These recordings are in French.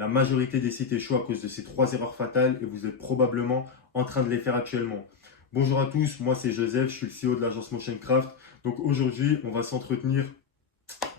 la majorité des sites échouent à cause de ces trois erreurs fatales et vous êtes probablement en train de les faire actuellement. Bonjour à tous, moi c'est Joseph, je suis le CEO de l'agence Motioncraft. Donc aujourd'hui, on va s'entretenir,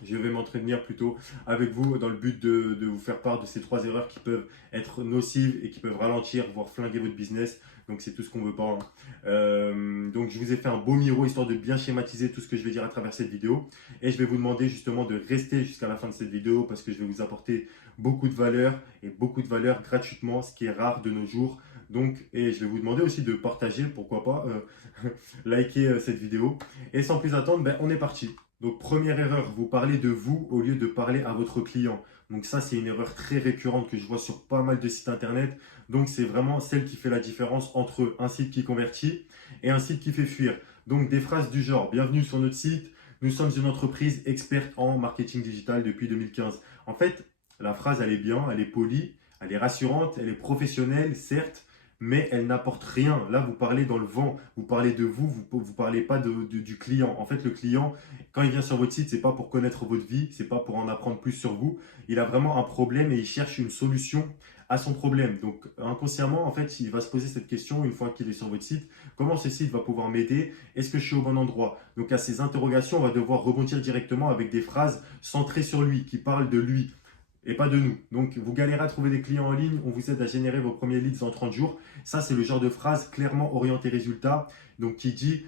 je vais m'entretenir plutôt avec vous dans le but de vous faire part de ces trois erreurs qui peuvent être nocives et qui peuvent ralentir, voire flinguer votre business. Donc c'est tout ce qu'on veut pas, hein. Donc je vous ai fait un beau miro histoire de bien schématiser tout ce que je vais dire à travers cette vidéo. Et je vais vous demander justement de rester jusqu'à la fin de cette vidéo parce que je vais vous apporter beaucoup de valeur et beaucoup de valeur gratuitement, ce qui est rare de nos jours. Donc, et je vais vous demander aussi de partager, pourquoi pas, liker cette vidéo. Et sans plus attendre, ben, on est parti. Donc, première erreur, vous parlez de vous au lieu de parler à votre client. Donc ça, c'est une erreur très récurrente que je vois sur pas mal de sites internet. Donc, c'est vraiment celle qui fait la différence entre un site qui convertit et un site qui fait fuir. Donc, des phrases du genre, bienvenue sur notre site, nous sommes une entreprise experte en marketing digital depuis 2015. En fait, la phrase, elle est bien, elle est polie, elle est rassurante, elle est professionnelle, certes, mais elle n'apporte rien. Là, vous parlez dans le vent, vous parlez de vous, vous ne parlez pas du client. En fait, le client, quand il vient sur votre site, c'est pas pour connaître votre vie, c'est pas pour en apprendre plus sur vous. Il a vraiment un problème et il cherche une solution à son problème. Donc, inconsciemment, en fait, il va se poser cette question une fois qu'il est sur votre site. Comment ce site va pouvoir m'aider? Est-ce que je suis au bon endroit? Donc, à ces interrogations, on va devoir rebondir directement avec des phrases centrées sur lui, qui parlent de lui et pas de nous. Donc, vous galérez à trouver des clients en ligne, on vous aide à générer vos premiers leads en 30 jours. Ça, c'est le genre de phrase clairement orientée résultat, donc qui dit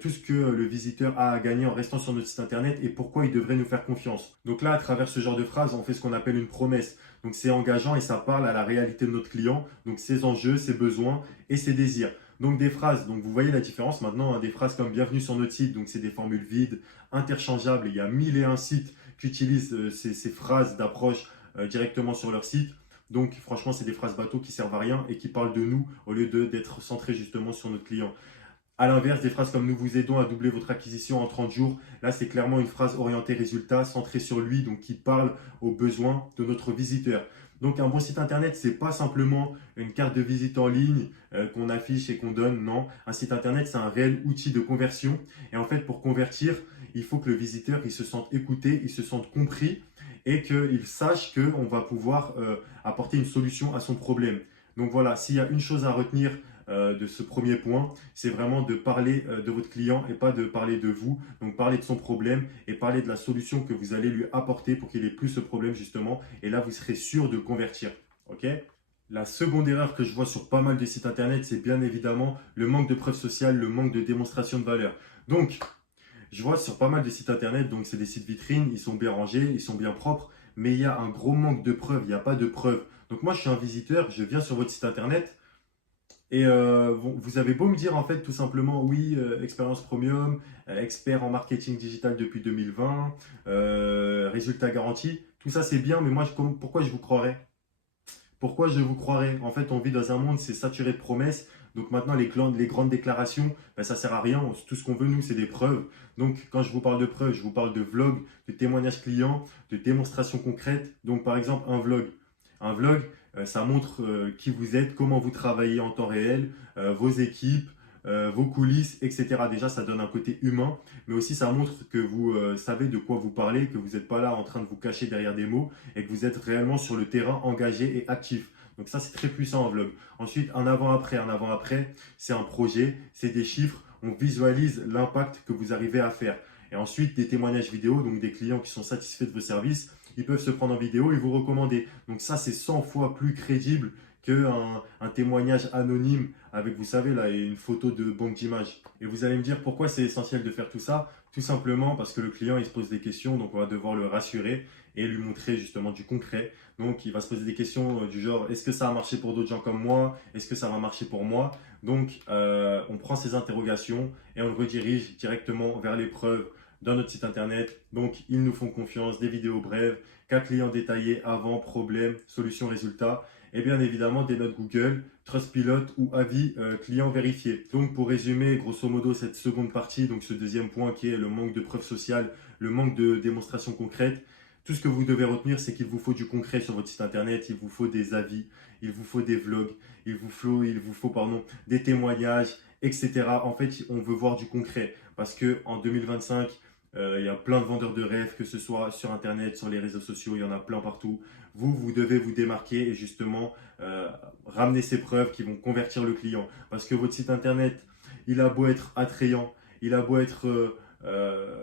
tout ce que le visiteur a à gagner en restant sur notre site internet et pourquoi il devrait nous faire confiance. Donc là, à travers ce genre de phrase, on fait ce qu'on appelle une promesse. Donc, c'est engageant et ça parle à la réalité de notre client, donc ses enjeux, ses besoins et ses désirs. Donc des phrases, donc vous voyez la différence maintenant, hein, des phrases comme bienvenue sur notre site, donc c'est des formules vides, interchangeables, il y a 1001 sites qui utilisent ces phrases d'approche directement sur leur site. Donc franchement, c'est des phrases bateau qui servent à rien et qui parlent de nous au lieu d'être centrés justement sur notre client. À l'inverse, des phrases comme nous vous aidons à doubler votre acquisition en 30 jours, là c'est clairement une phrase orientée résultat, centrée sur lui, donc qui parle aux besoins de notre visiteur. Donc un bon site internet, c'est pas simplement une carte de visite en ligne qu'on affiche et qu'on donne, non. Un site internet, c'est un réel outil de conversion. Et en fait, pour convertir, il faut que le visiteur il se sente écouté, il se sente compris et qu'il sache qu'on va pouvoir apporter une solution à son problème. Donc voilà, s'il y a une chose à retenir de ce premier point, c'est vraiment de parler de votre client et pas de parler de vous. Donc parler de son problème et parler de la solution que vous allez lui apporter pour qu'il ait plus ce problème justement. Et là, vous serez sûr de convertir. Ok? La seconde erreur que je vois sur pas mal de sites internet, c'est bien évidemment le manque de preuves sociales, le manque de démonstration de valeur. Donc, je vois sur pas mal de sites internet, donc c'est des sites vitrines, ils sont bien rangés, ils sont bien propres, mais il y a un gros manque de preuves, il n'y a pas de preuves. Donc moi, je suis un visiteur, je viens sur votre site internet, et vous avez beau me dire en fait tout simplement oui, expérience premium, expert en marketing digital depuis 2020, résultat garanti, tout ça c'est bien, mais moi pourquoi je vous croirais? Pourquoi je vous croirais? En fait, on vit dans un monde, c'est saturé de promesses. Donc maintenant, les grandes déclarations, ben, ça sert à rien. Tout ce qu'on veut, nous, c'est des preuves. Donc quand je vous parle de preuves, je vous parle de vlogs, de témoignages clients, de démonstrations concrètes. Donc par exemple, un vlog. Un vlog, ça montre qui vous êtes, comment vous travaillez en temps réel, vos équipes, vos coulisses, etc. Déjà, ça donne un côté humain, mais aussi ça montre que vous savez de quoi vous parlez, que vous n'êtes pas là en train de vous cacher derrière des mots et que vous êtes réellement sur le terrain engagé et actif. Donc ça, c'est très puissant en vlog. Ensuite, un avant-après, c'est un projet, c'est des chiffres, on visualise l'impact que vous arrivez à faire. Et ensuite, des témoignages vidéo, donc des clients qui sont satisfaits de vos services, ils peuvent se prendre en vidéo et vous recommander. Donc ça, c'est 100 fois plus crédible qu'un témoignage anonyme avec, vous savez, là, une photo de banque d'images. Et vous allez me dire pourquoi c'est essentiel de faire tout ça? Tout simplement parce que le client, il se pose des questions, donc on va devoir le rassurer et lui montrer justement du concret. Donc il va se poser des questions du genre, est-ce que ça a marché pour d'autres gens comme moi? Est-ce que ça va marcher pour moi? Donc on prend ces interrogations et on le redirige directement vers les preuves dans notre site internet. Donc ils nous font confiance, des vidéos brèves, cas clients détaillés, avant, problème, solution, résultat et bien évidemment des notes Google, Trustpilot ou avis client vérifié. Donc pour résumer grosso modo cette seconde partie, donc ce deuxième point qui est le manque de preuves sociales, le manque de démonstrations concrètes, tout ce que vous devez retenir c'est qu'il vous faut du concret sur votre site internet, il vous faut des avis, il vous faut des vlogs, il vous faut des témoignages, etc. En fait on veut voir du concret parce qu'en 2025, Il y a plein de vendeurs de rêves, que ce soit sur Internet, sur les réseaux sociaux, il y en a plein partout. Vous devez vous démarquer et justement ramener ces preuves qui vont convertir le client. Parce que votre site Internet, il a beau être attrayant, il a beau être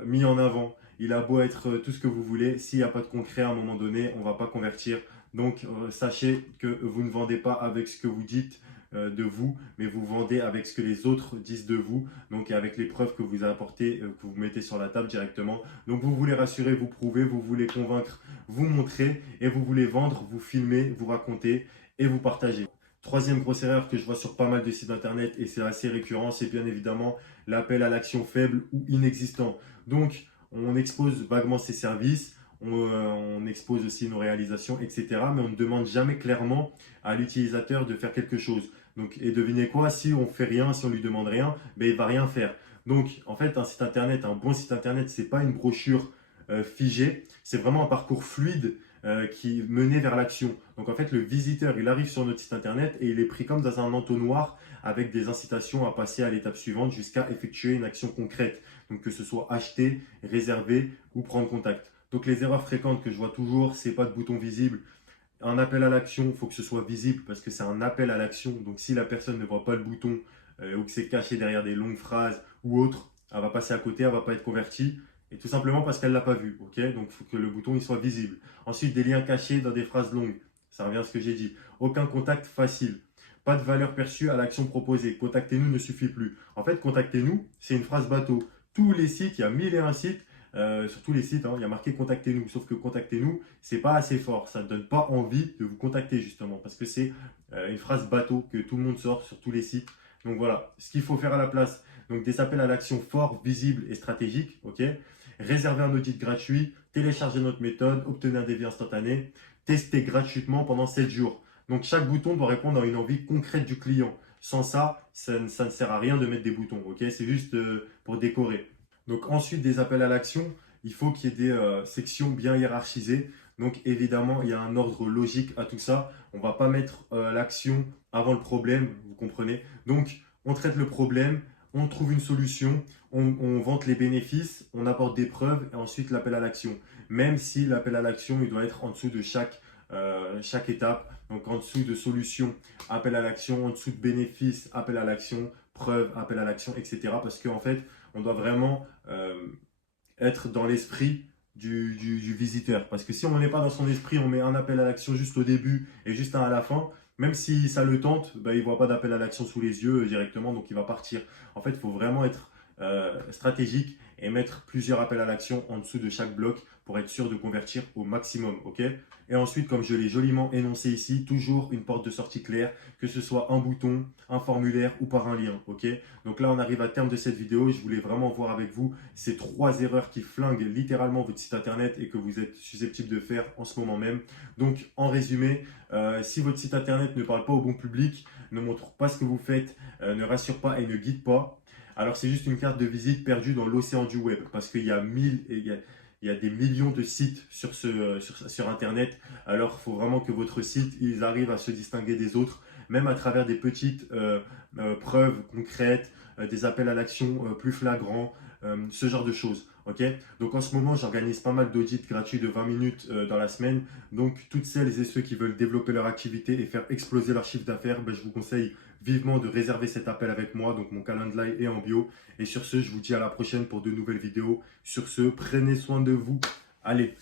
mis en avant, il a beau être tout ce que vous voulez, s'il n'y a pas de concret à un moment donné, on ne va pas convertir. Donc sachez que vous ne vendez pas avec ce que vous dites de vous, mais vous vendez avec ce que les autres disent de vous, donc avec les preuves que vous apportez, que vous mettez sur la table directement. Donc vous voulez rassurer, vous prouver, vous voulez convaincre, vous montrer, et vous voulez vendre, vous filmer, vous raconter et vous partager. Troisième grosse erreur que je vois sur pas mal de sites internet, et c'est assez récurrent, c'est bien évidemment l'appel à l'action faible ou inexistant. Donc on expose vaguement ses services, on expose aussi nos réalisations, etc. Mais on ne demande jamais clairement à l'utilisateur de faire quelque chose. Donc, et devinez quoi, si on fait rien, si on lui demande rien, ben, il va rien faire. Donc, en fait, un site internet, un bon site internet, c'est pas une brochure figée, c'est vraiment un parcours fluide qui menait vers l'action. Donc, en fait, le visiteur, il arrive sur notre site internet et il est pris comme dans un entonnoir avec des incitations à passer à l'étape suivante jusqu'à effectuer une action concrète. Donc, que ce soit acheter, réserver ou prendre contact. Donc, les erreurs fréquentes que je vois toujours, c'est pas de bouton visible. Un appel à l'action, il faut que ce soit visible parce que c'est un appel à l'action. Donc si la personne ne voit pas le bouton ou que c'est caché derrière des longues phrases ou autre, elle va passer à côté, elle ne va pas être convertie. Et tout simplement parce qu'elle ne l'a pas vu. Ok, donc il faut que le bouton il soit visible. Ensuite, des liens cachés dans des phrases longues. Ça revient à ce que j'ai dit. Aucun contact facile. Pas de valeur perçue à l'action proposée. Contactez-nous ne suffit plus. En fait, contactez-nous, c'est une phrase bateau. Tous les sites, il y a 1001 sites sur tous les sites, hein, il y a marqué contactez-nous. Sauf que contactez-nous, c'est pas assez fort. Ça ne donne pas envie de vous contacter justement parce que c'est une phrase bateau que tout le monde sort sur tous les sites. Donc voilà, ce qu'il faut faire à la place, donc des appels à l'action forts, visibles et stratégiques. Ok, réserver un audit gratuit, télécharger notre méthode, obtenir un devis instantané, tester gratuitement pendant 7 jours. Donc chaque bouton doit répondre à une envie concrète du client. Sans ça, ça ne sert à rien de mettre des boutons. Ok, c'est juste pour décorer. Donc ensuite des appels à l'action, il faut qu'il y ait des sections bien hiérarchisées. Donc évidemment, il y a un ordre logique à tout ça. On ne va pas mettre l'action avant le problème, vous comprenez. Donc on traite le problème, on trouve une solution, on vante les bénéfices, on apporte des preuves et ensuite l'appel à l'action. Même si l'appel à l'action, il doit être en dessous de chaque étape. Donc en dessous de solution, appel à l'action, en dessous de bénéfices, appel à l'action, preuve, appel à l'action, etc. Parce qu'en fait, on doit vraiment être dans l'esprit du visiteur. Parce que si on n'est pas dans son esprit, on met un appel à l'action juste au début et juste un à la fin, même si ça le tente, ben, il ne voit pas d'appel à l'action sous les yeux directement, donc il va partir. En fait, il faut vraiment être stratégique et mettre plusieurs appels à l'action en dessous de chaque bloc pour être sûr de convertir au maximum. Ok, et ensuite, comme je l'ai joliment énoncé ici, toujours une porte de sortie claire, que ce soit un bouton, un formulaire ou par un lien. Ok, donc là, on arrive à terme de cette vidéo. Je voulais vraiment voir avec vous ces 3 erreurs qui flinguent littéralement votre site internet et que vous êtes susceptible de faire en ce moment même. Donc, en résumé, si votre site internet ne parle pas au bon public, ne montre pas ce que vous faites, ne rassure pas et ne guide pas, alors c'est juste une carte de visite perdue dans l'océan du web parce qu'il y a il y a des millions de sites sur Internet. Alors, il faut vraiment que votre site il arrive à se distinguer des autres, même à travers des petites preuves concrètes, des appels à l'action plus flagrants, ce genre de choses. Ok, donc en ce moment, j'organise pas mal d'audits gratuits de 20 minutes dans la semaine. Donc, toutes celles et ceux qui veulent développer leur activité et faire exploser leur chiffre d'affaires, ben, je vous conseille vivement de réserver cet appel avec moi. Donc, mon calendrier est en bio. Et sur ce, je vous dis à la prochaine pour de nouvelles vidéos. Sur ce, prenez soin de vous. Allez!